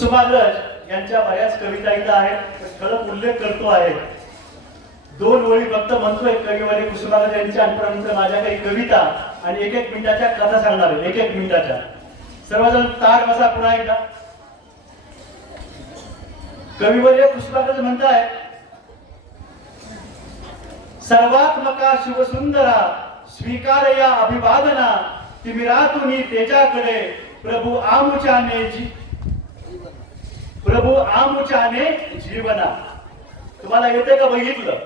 कुसुमाग्रज यांच्या बऱ्याच कविता इथं आहेत, ठळक उल्लेख करतो आहे. 2 ओळी फक्त म्हणतोय कविवर्य कुसुमाग्रज यांच्या, आणि त्यानंतर माझ्या काही कविता आणि 1-1 मिनिटाच्या कथा सांगणार आहे. 1-1 मिनिटाच्या. सर्वजण ताट बसा पुन्हा एकदा. कविवर्य कुसुमाग्रज म्हणताय, सर्वात्मका शिवसुंदरा स्वीकार या अभिवादना, तिमिरातुनी तेजाकडे प्रभू आमुचाने जीवना. तुम्हाला येते का बघितलं?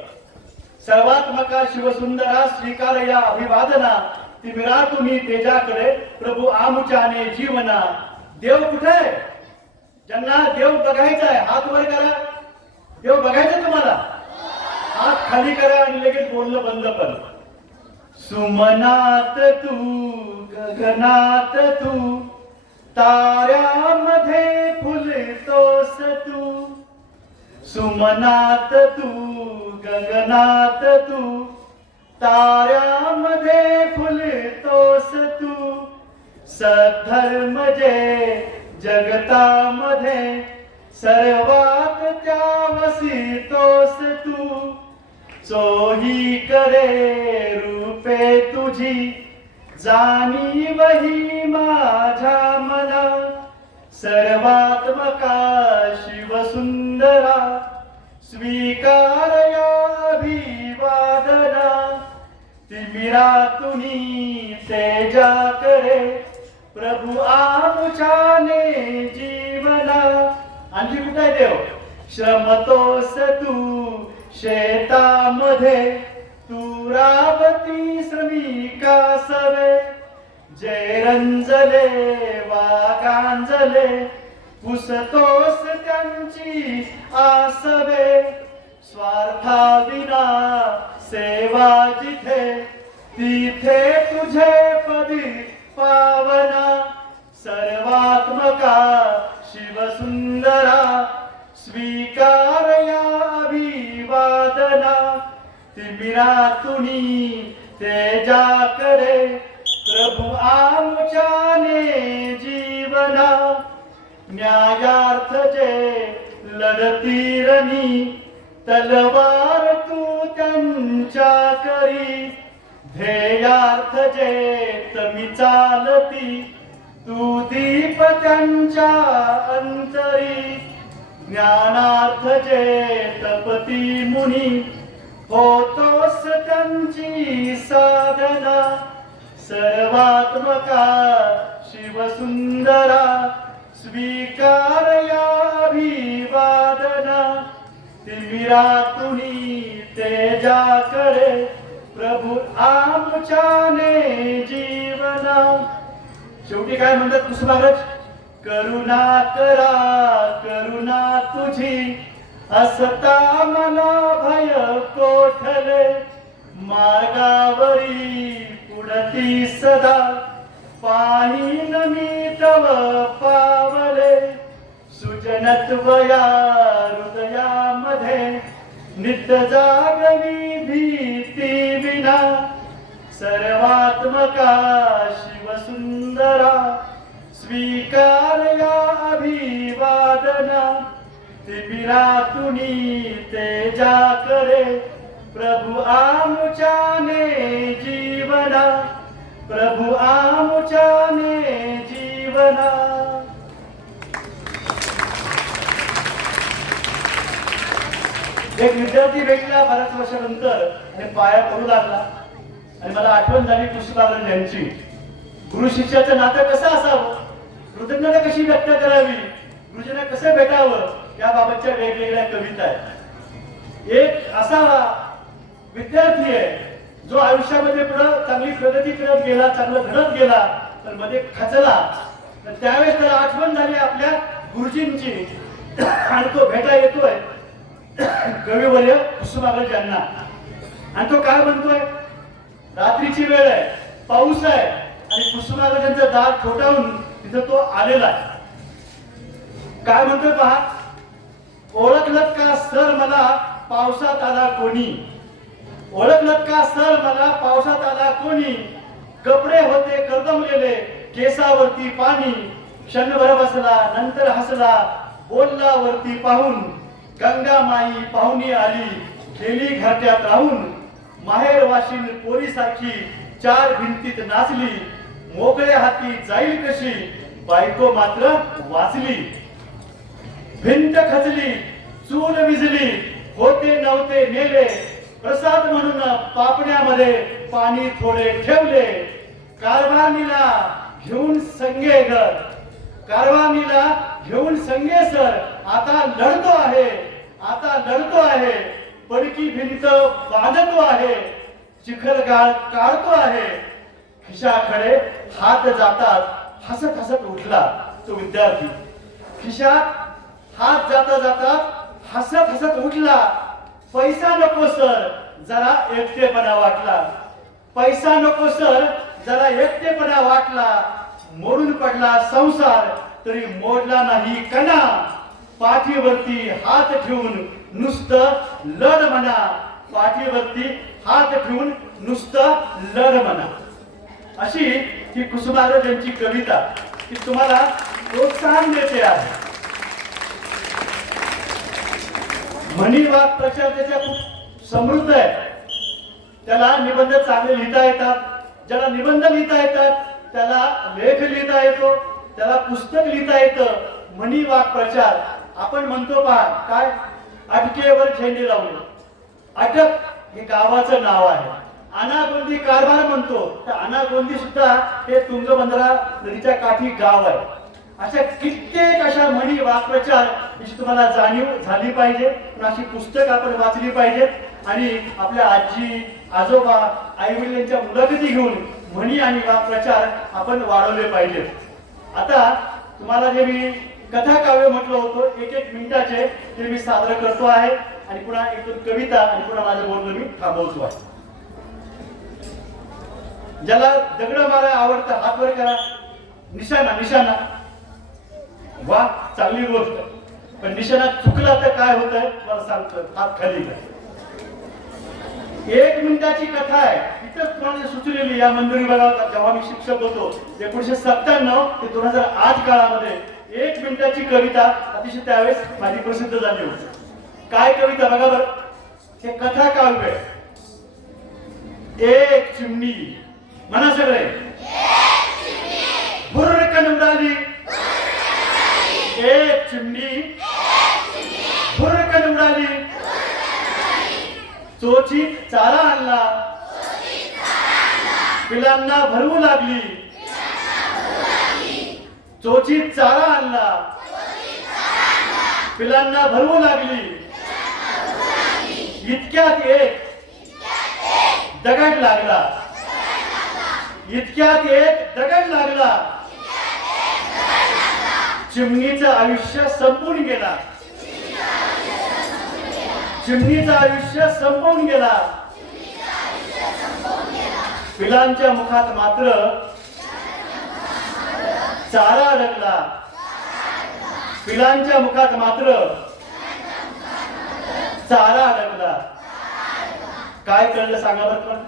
सर्वात्मका शिवसुंदरा स्वीकार या अभिवादना, तिमिरातुनी तेजाकडे प्रभू आमुचाने जीवना. देव कुठे? ज्यांना देव बघायचा आहे हात वर करा. देव बघायचं तुम्हाला? हात खाली करा आणि लगेच बोलणं बंद कर. सुमनात तू, गगनात तू, ताऱ्यामध्ये फुलतोस तू. सुमनात तू, गगनात तू, ताऱ्यामध्ये फुलतोस तू. सद्धर्म जे जगतामध्ये सर्वात त्या वसितोस तू. चोही करे रूपे तुझी, जाणीवही माझ्या मना. सर्वात्मका शिवसुंदरा स्वीकार या अभिवादना. तिमिरातुनी तेजाकडे प्रभू आमुचाने जीवना. आणखी कुठे आहे देव? श्रमतोस तू शेतामध्ये, तू राबती श्रमिका सवे. जे रंजले वागांजले, पुसतोस त्यांची आसवे. स्वार्थाविना सेवा जिथे, तिथे तुझे पदी पावना. सर्वात्मका शिवसुंदरा स्वीकार या अभिवादना. तिमिरातुनी तेजाकडे प्रभू आमुचाने जीवना. न्यायार्थ जे लढतीरणी, तलवार तू त्यांच्या करी. ध्येयार्थ जे तमी चालती, तू दीप त्यांच्या अंतरी. ज्ञानार्थ जे तपती मुनी, होतोस त्यांची साधना. सर्वात्मका शिवसुंदरा स्वीकार या अभिवादना. तिमिरातुनी तेजाकडे प्रभू आमुचाने जीवना. शेवटी काय म्हणतात कुसुमाग्रज? करुणा करा करुणा तुझी, असता मला भय कोठले. मार्गावरी पुढती सदा, पाहिन मी तव पावले. सुजनत्वया हृदयामध्ये, नित्य जागवी भीती विना. सर्वात्मका शिवसुंदरा स्वीकार या अभिवादना. तिमिरातुनी तेजाकडे प्रभू आमुचाने जीवना. प्रभू आमुचाने जीवना. एक विद्यार्थी भेटला बऱ्याच वर्षानंतर आणि पाया पडू लागला, आणि मला आठवण झाली कुसुमाग्रज यांची. गुरु शिष्याचं नातं कसं असावं, कृतज्ञता कशी व्यक्त करावी, गुरुजींना कसं भेटावं, याबाबतच्या वेगवेगळ्या कविता आहेत. एक असा विद्यार्थी आहे जो आयुष्यामध्ये पुढे चांगली प्रगती करत गेला, चांगलं घडत गेला, पण मध्ये खचला. तर त्यावेळेस त्याला आठवण झाली आपल्या गुरुजींची, आणि तो भेटा येतोय कविवर्य कुसुमाग्रज यांना. आणि तो काय म्हणतोय? रात्रीची वेळ आहे, पाऊस आहे, आणि कुसुमाग्रजांचं दार ठोठावून तिथं तो आलेला आहे. काय म्हणतोय पहा? ओळखलत का सर मला पावसात आला कोणी. ओळखलत का सर मला पावसात आला कोणी. कपडे होते कर्दमलेले, केसावरती पाणी. क्षणभर बसला, नंतर हसला, बोललावरती पाहून गंगा माई पाहुणी आली, गेली घाट्यात राहून, माहेर वाशिन पोरीसारखी चार भिंतीत नाचली, मोकळ्या हाती जाईल कशी, बायको मात्र वाचली. भिंत खचली, चूल विजली, होते नव्हते नेले, प्रसाद म्हणून पापण्यामध्ये पाणी थोडे ठेवले. कारभारणीला घेऊन संगे घर, कारभारणीला घेऊन संगे सर, आता लढतो आहे, आता लढतो आहे, पडकी भिंत बांधतो आहे, चिखलगाळ काढतो आहे. खिशाकडे हात जातात, हसत हसत उठला तो विद्यार्थी. खिशात हात जाता जातात हसत हसत उठला. पैसा नको सर, जरा एकटेपणा वाटला, पैसा नको सर, जरा एकटेपणा वाटला. मोडून पडला संसार, तरी मोडला नाही कणा. पाठीवरती हात ठेवून नुसतं लढ म्हणा, पाठीवरती हात ठेवून नुसतं लढ म्हणा. अशी ही कुसुमाग्रज यांची कविता ती तुम्हाला प्रोत्साहन देते आहे. म्हणी वाक प्रचार त्याच्या खूप समृद्ध आहे. त्याला निबंध चांगले लिहिता येतात, ज्याला निबंध लिहिता येतात त्याला लेख लिहिता येतो, त्याला पुस्तक लिहिता येतं. म्हणी वाक प्रचार आपण म्हणतो पहा काय, अटकेवर झेंडे लावले. अटक हे गावाचं नाव आहे. अनागोंदी कारभार म्हणतो, तर अनागोंदी सुद्धा हे तुंगभद्रा नदीच्या काठी गाव आहे. अशा कित्येक अशा म्हणी वाक्प्रचार याची तुम्हाला जाणीव झाली पाहिजे. अशी पुस्तक आपण वाचली पाहिजेत आणि आपल्या आजी आजोबा आई वडिलांच्या मुलाखती घेऊन म्हणी आणि वाक्प्रचार आपण वाढवले पाहिजेत. आता तुम्हाला जे मी कथा काव्य म्हटलं होतं एक एक मिनिटाचे ते मी सादर करतो आहे आणि पुन्हा एक कविता आणि पुन्हा माझं बोलणं मी थांबवतो आहे. ज्याला दगड मारा आवडतं हात वर करा. निशाणा निशाणा वा चांगली गोष्ट, पण निशाणा चुकला तर काय होत आहे मला सांगतो, हात खाली करा. एक मिनिटाची कथा आहे, इथं तुम्हाला सुचलेली या मंदिर विभागात जेव्हा मी शिक्षक होतो 1997 ते 2008 काळामध्ये एक मिनिटाची कविता अतिशय त्यावेळेस माझी प्रसिद्ध झाली होती. काय कविता बघा बरं, हे कथा काव्य. एक चिमणी म्हणा सगळे, भुरकन उडाली, एक चिमणी भुरकन उडाली, चोचीत चारा आणला, पिलांना भरवू लागली, चोचीत चारा आणला, पिलांना भरवू लागली. इतक्यात एक दगड लागला, इतक्यात एक दगड लागला, चिमणीचं आयुष्य संपून गेला, चिमणीचं आयुष्य संपून गेला. पिलांच्या मुखात मात्र चारा अडकला, पिलांच्या मुखात मात्र चारा अडकला. काय कळलं सांगा बरं तुम्हाला,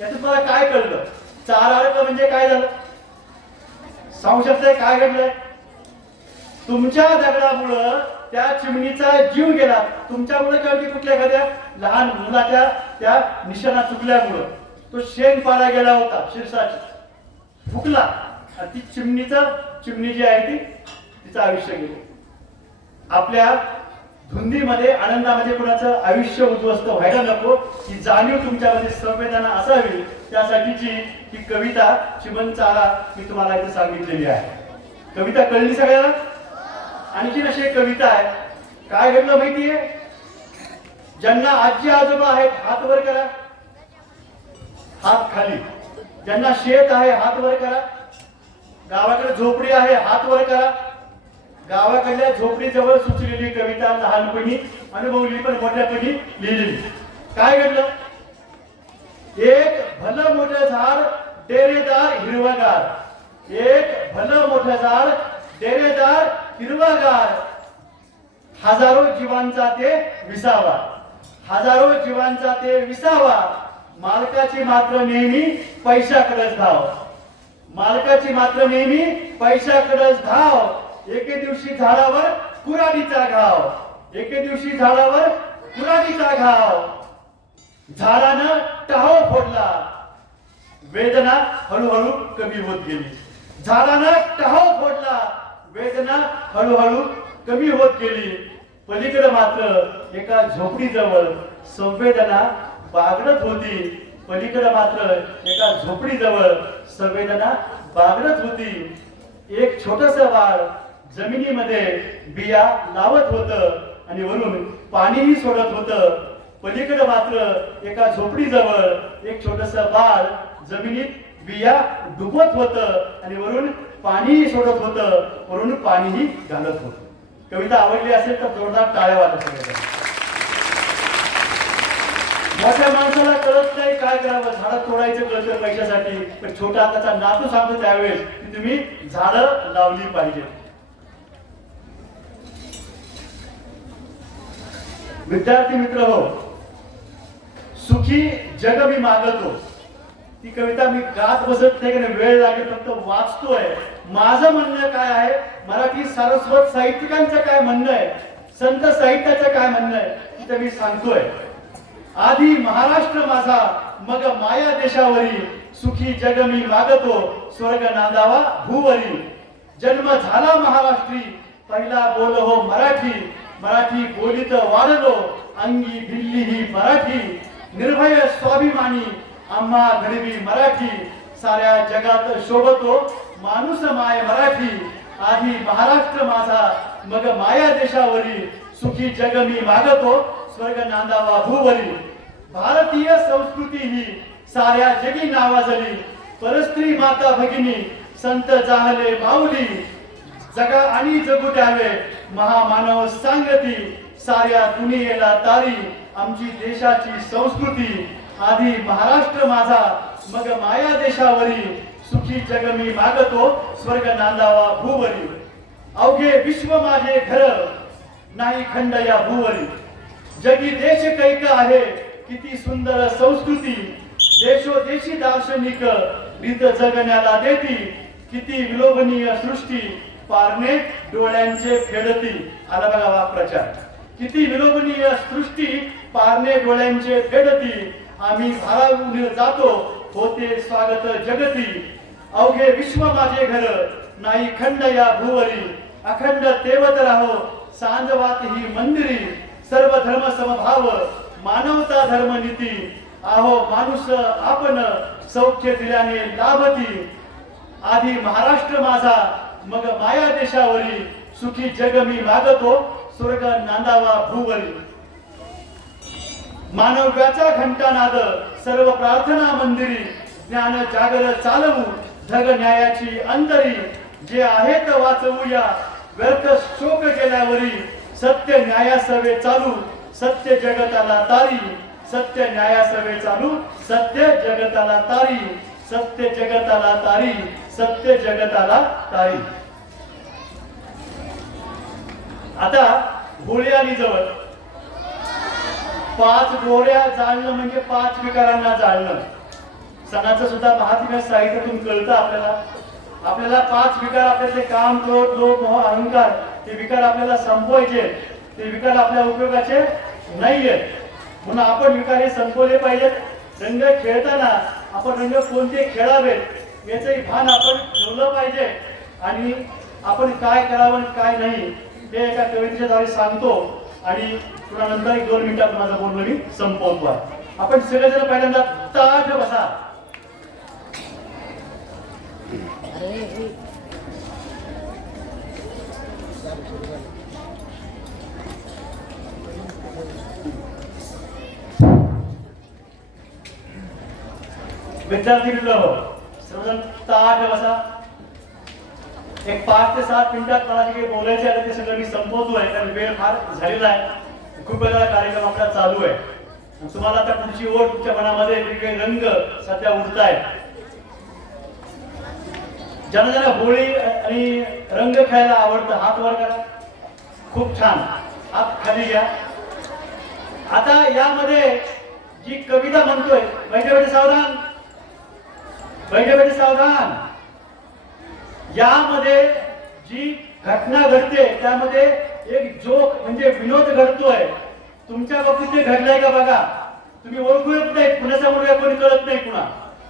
यातून मला काय कळलं? चारा अडकलं म्हणजे काय झालं सांगू शकताय? काय घडलंय? तुमच्या दगडामुळं त्या चिमणीचा जीव गेला. तुमच्यामुळे किंवा कुठल्या एखाद्या लहान मुलाच्या त्या निशाणा चुकल्यामुळं तो शेण पाडा गेला होता, शिरसाची फुकला आणि ती चिमणी जी आहे ती तिचं आयुष्य गेलं. आपल्या धुंदीमध्ये आनंदामध्ये कुणाचं आयुष्य उद्ध्वस्त व्हायला नको ही जाणीव तुमच्यामध्ये संवेदना असावी, त्यासाठीची ही कविता चिमण चारा मी तुम्हाला इथे सांगितलेली आहे. कविता कळली सगळ्याला? आणखीन अशी एक कविता आहे. काय घडलं माहितीये? ज्यांना आजी आजोबा आहेत हात वर करा, हात खाली. ज्यांना शेत आहे हात वर करा, गावाकडे झोपडी आहे हात वर करा. गावाकडल्या झोपडीजवळ सुचलेली कविता लहानपणी अनुभवली पण मोठ्यापणी लिहिलेली. काय घडलं? एक भलं मोठं झाड डेरेदार हिरवगार, एक भलं मोठं झाड डेरेदार हिरवगार, हजारो जीवांचा ते विसावा, हजारो जीवांचा ते विसावा. मालकाची मात्र नेहमी पैशाकडेच धाव, मालकाची मात्र नेहमी पैशाकडेच धाव. एके दिवशी झाडावर कुऱ्हाडीचा घाव, एके दिवशी झाडावर कुऱ्हाडीचा घाव, झाडानं टाहो फोडला, वेदना हळूहळू कमी होत गेली. झाडानं टाहो फोडला, वेदना हळूहळू कमी होत गेली. पलीकडे मात्र एका झोपडीजवळ संवेदना बागडत होती. पलीकडे मात्र एका झोपडीजवळ संवेदना बागडत होती. एक छोटस बाळ जमिनीमध्ये बिया लावत होतं आणि वरून पाणीही सोडत होतं. पलीकडे मात्र एका झोपडीजवळ एक छोटस बाळ जमिनीत बिया डुबत होतं आणि वरून पाणीही सोडत होतं, वरून पाणीही घालत होतं. कविता आवडली असेल तर जोरदार टाळ्या वाजवा सगळ्यांना. मोठ्या माणसाला कळत नाही काय करावं, झाडं तोडायचं कळतं पैशासाठी, पण छोटा हाताचा नातू सांगतो त्यावेळेस की तुम्ही झाडं लावली पाहिजे. विद्यार्थी मित्र हो, सुखी जग मी मागतो. ती कविता मी गात बसत नाही, कारण वेळ लागेल, फक्त वाचतोय. माझं म्हणणं काय आहे, मराठी सारस्वत साहित्यिकांचं काय म्हणणं आहे, संत साहित्याचं काय म्हणणं आहे, तिथं मी सांगतोय. आधी महाराष्ट्र माझा, मग माया देशावरी, सुखी जग मी मागतो, स्वर्ग नांदावा भूवरी. जन्म झाला महाराष्ट्री, पहिला बोल हो मराठी, मराठी बोलीत वाढलो, अंगी भिल्ली ही मराठी. निर्भय स्वाभिमानी आम्हा गरीबी मराठी, साऱ्या जगात शोभतो माणूस माय मराठी. आधी महाराष्ट्र माझा, मग माया देशावरी, सुखी जग मी मागतो, स्वर्ग नांदावा भूवरी. भारतीय संस्कृती ही साऱ्या जगी नावाजली, परस्त्री माता भगिनी संत जाहले माऊली. जगा आणि जगू द्यावे महामानव सांगती, साऱ्या दुनियेला तारी आमची देशाची संस्कृती. आधी महाराष्ट्र माझा, मग माया देशावरी, सुखी जग मी मागतो, स्वर्ग नांदावा भूवरी. अवघे विश्व माझे घर, नाही खंड या भूवरी. जगी देश कैक आहे, किती सुंदर संस्कृती. देशोदेशी दार्शनिक रीत जगण्याला देती, किती विलोभनीय सृष्टी पारणे डोळ्यांचे फेडती. आला बघा वाक्प्रचार. किती विलोभनीय सृष्टी पारणे डोळ्यांचे फेडती. आम्ही भारावून जातो, होते स्वागत जगती. अवघे विश्व माझे घर, नाही खंड या भूवरी. अखंड तेवत राहो, सांजवात ही मंदिरी. सर्व धर्म समभाव, मानवता धर्म नीती. आहो माणूस आपण, सौख्य दिल्याने लाभती. आधी महाराष्ट्र माझा, मग माया देशावरी, सुखी जग मी मागतो, स्वर्ग नांदावा भूवरी. मानव्याचा घंटानाद, सर्व प्रार्थना मंदिरी. ज्ञान जागर चालवू, धग न्यायाची अंतरी. जे आहेत वाचवूया, व्यर्थ शोक गेल्यावरी. सत्य न्यायासवे चालू, सत्य जगताला तारी. सत्य न्यायासवे चालू, सत्य जगताला तारी. सत्य जगताला तारी, सत्य जगताला तारी. आता होळी आली जवळ. 5 गोऱ्या जाळणं म्हणजे 5 विकारांना जाळणं. सणाचं सुद्धा महात्म्य साहित्यातून कळतं आपल्याला. आपल्याला 5 विकार, आपल्याचे काम, क्रोध, लोभ, मोह, अहंकार, ते विकार आपल्याला संपवायचे. ते विकार आपल्या उपयोगाचे नाहीये, म्हणून आपण विकार हे संपवले पाहिजेत. रंग खेळताना आपण रंग कोणते खेळावेत याचंही भान आपण ठेवलं पाहिजे. आणि आपण काय करावं आणि काय नाही हे एका कवितेच्या द्वारे सांगतो. आणि पुन्हा नंतर 1-2 मिनिटात माझं बोलणं मी संपवतो. आपण सगळेजण पहिल्यांदा ताठ बसा. विद्यार्थी मित्र हो, सर्वजण ताठ बसा. एक 5 ते 7 मिनिटात मला जे काही बोलायचे आहे ते सगळं मी संपवतोय, कारण वेळ फार झालेला आहे. खूप वेळा कार्यक्रम आपला चालू आहे. तुम्हाला आता पुढची ओढ तुमच्या मनामध्ये वेगवेगळे रंग सध्या उडत आहेत. ज्यांना ज्यांना होळी आणि रंग खेळायला आवडतं हात वर करा. खूप छान, हात खाली घ्या. आता यामध्ये जी कविता म्हणतोय, बैठे बैठे सावधान, बैठे बैठे सावधान. यामध्ये जी घटना घडते त्यामध्ये एक जोक म्हणजे विनोद घडतोय, तुमच्या बाबतीत ते घडलंय का बघा. तुम्ही ओळखू येत नाही कुणाचा मुलगा कोणी कळत नाही कुणा.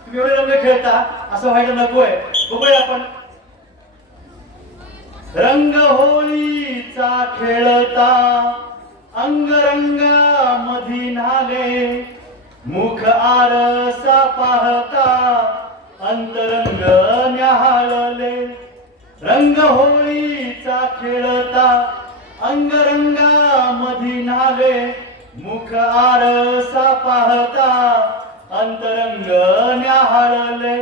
तुम्ही एवढे रंग खेळता, असं व्हायला नकोय. बघूया आपण. रंग होळीचा खेळता अंगरंगा मधी नाले, मुख आरसा पाहता अंतरंग न्याहाळले. रंग होळीचा खेळता अंगरंगा मधी नाले, मुख आरसा पाहता अंतरंग न्याहाळले.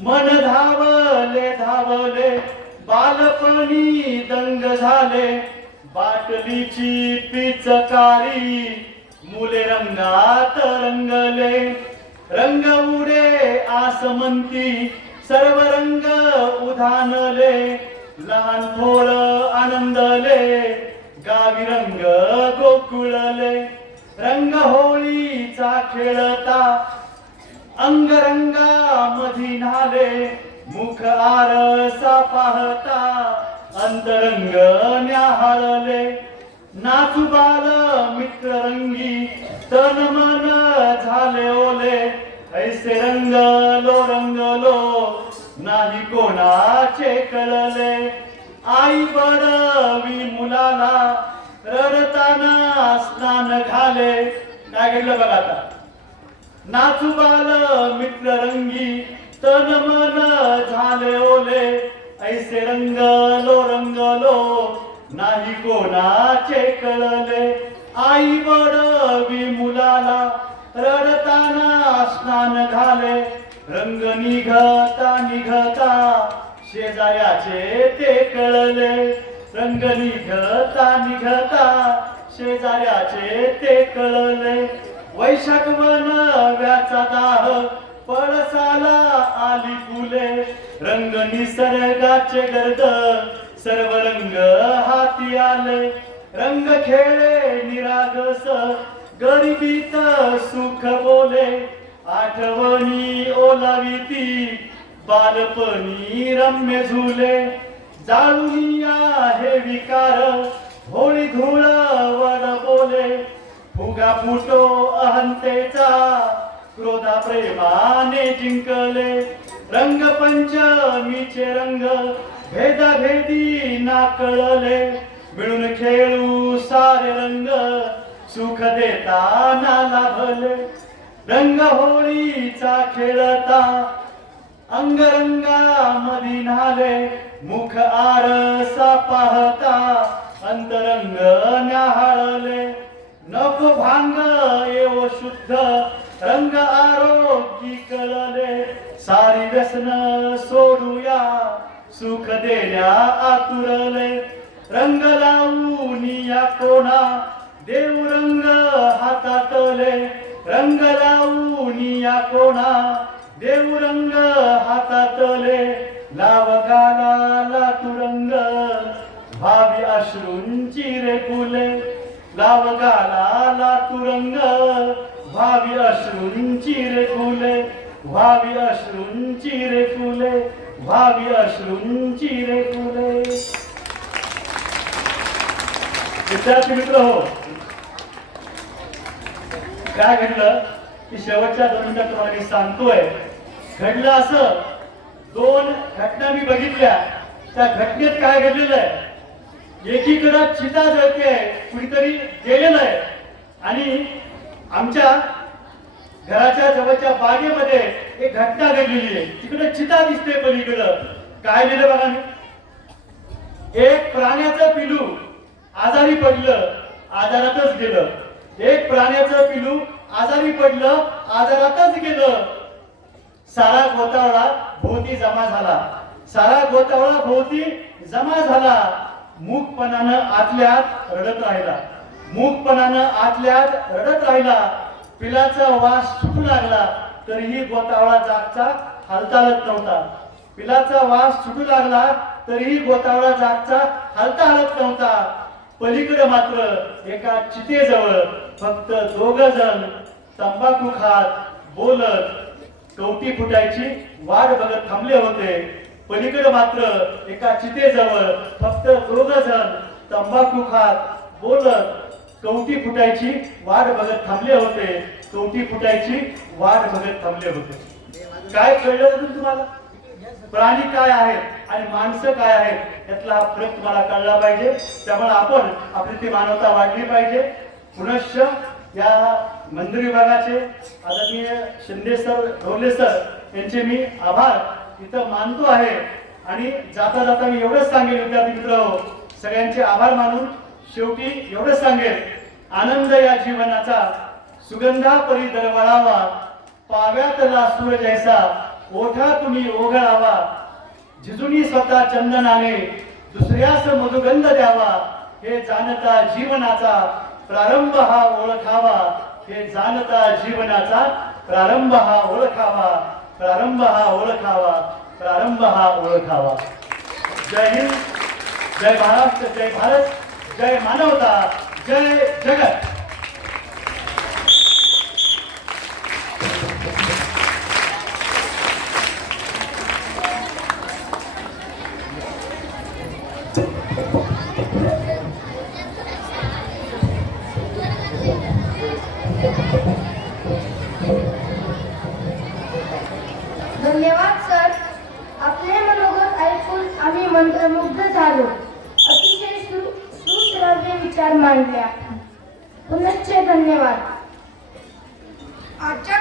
मन धावले धावले बालपणी दंग झाले, बाटलीची पिचकारी मुले रंगात रंगले. रंग उडे आसमंती सर्व रंग उधानले, लहान थोर आनंदले गावी रंग गोकुळले. रंग होळीचा खेळता अंगरंगा मधी नाले, मुख आरसा पाहता अंतरंग न्याहाळले. नाचू बाल मित्र रंगी तन मन झाले ओले, ऐसे रंगलो नाही कोणाचे कळले. आई बडवी मुलाला रडताना स्नान घाले. काय घडलं बघा आता. नाचू बाल मित्र रंगी तन मन झाले ओले, ऐसे रंगलो नाही कोणाचे कळले. आई बडवी मुलाला रडताना स्नान घाले, रंग निघता निघता शेजाऱ्याचे ते कळले. रंग निघता निघता शेजाऱ्याचे ते कळले. वैशाख वनव्याचा दाह पळसाला आली फुले, रंग निसर्गाचे गर्द सर्व रंग हाती आले. रंग खेळे निरागस गरिबीत सुख बोले, आठवणी ओलाविती बालपणी रम्य झुले. जाळून आहे विकार होळी धूळ वड बोले, फुगा फुटो अहंतेचा क्रोधा प्रेमाने जिंकले. रंग पंचमीचे रंग भेदाभेदी ना कळले, मिळून खेळू सारे रंग सुख देताना लाभले. रंग होळीचा खेळता अंगरंगा मधी नाले, मुख आरसा पाहता अंतरंग न्याहाळले. नको भांग येव शुद्ध रंग आरोग्य कळले, सारी व्यसन सोडूया सुख देण्या आतुरले. रंग लावून या कोणा देव रंग हातातले, रंग लावून या कोणा देव रंग हातातले. लाव गालाला तुरंग भावी अश्रूंची रे फुले, लाव गालाला तुरंग भावी अश्रूंची रे फुले, भावी अश्रूंची रे फुले, भावी अश्रूंची रे फुले. विद्यार्थी मित्र हो, काय घडलं की शेवटच्या 2 मिनिटात तुम्हाला मी सांगतोय. घडलं असं, 2 घटना मी बघितल्या. त्या घटनेत काय घडलेलं आहे, एकीकडे चिता जळते, कुणीतरी गेलेलं आहे आणि आमच्या घराच्या जवळच्या बागेमध्ये एक घटना घडलेली आहे. तिकडे चिता दिसते पलीकडं. काय लिहिलं बघा मी. एक प्राण्याचं पिलू आजारी पडलं, आजारातच गेलं. एक प्राण्याचं पिलू आजारी पडलं, आजारातच गेलं. सारा गोतावळा भोवती जमा झाला, सारा गोतावळा भोवती जमा झाला. मूकपणानं आतल्यात रडत राहिला, मूकपणानं आतल्यात रडत राहिला. पिलाचा वास सुटू लागला तरीही गोतावळा जागचा हालचालत नव्हता. पिलाचा वास सुटू लागला तरीही गोतावळा जागचा हालत नव्हता. पलीकडे मात्र एका चितेजवळ फक्त 2 जण तंबाखू खात बोलत कवटी फुटायची वाट बघत थांबले होते. पलीकडे मात्र एका चितेजवळ फक्त 2 जण तंबाखू खात बोलत कवटी फुटायची वाट बघत थांबले होते. कवटी फुटायची वाट बघत थांबले होते. काय कळलं अजून तुम्हाला? प्राणी काय आहेत आणि माणसं काय आहेत यातला हा फरक तुम्हाला कळला पाहिजे. त्यामुळे आपण आपली ती मानवता वाढली पाहिजे. पुनश्च या मंदिर विभागाचे आदरणीय शिंदे सर, ढोले सर यांचे मी आभार इथं मानतो आहे. आणि जाता जाता मी एवढंच सांगेन विद्यार्थी मित्र, सगळ्यांचे आभार मानून शेवटी एवढंच सांगेन, आनंद या जीवनाचा सुगंधा परी दरवळावा, पाव्यातला सूर जैसा ओठा तुम्ही ओघळावा, झिजुनी स्वतः चंदनाने दुसऱ्यास मधुगंध द्यावा, हे जाणता जीवनाचा प्रारंभ हा ओळखावा, हे जाणता जीवनाचा प्रारंभ हा ओळखावा, प्रारंभ हा ओळखावा, प्रारंभ हा ओळखावा. जय हिंद, जय महाराष्ट्र, जय भारत, जय मानवता, जय जगत. धन्यवाद सर. आपले मनोगत ऐकून आम्ही मंत्रमुग्ध झालो. अतिशय सुश्राव्य विचार मांडले. पुनश्च धन्यवाद. आजच्या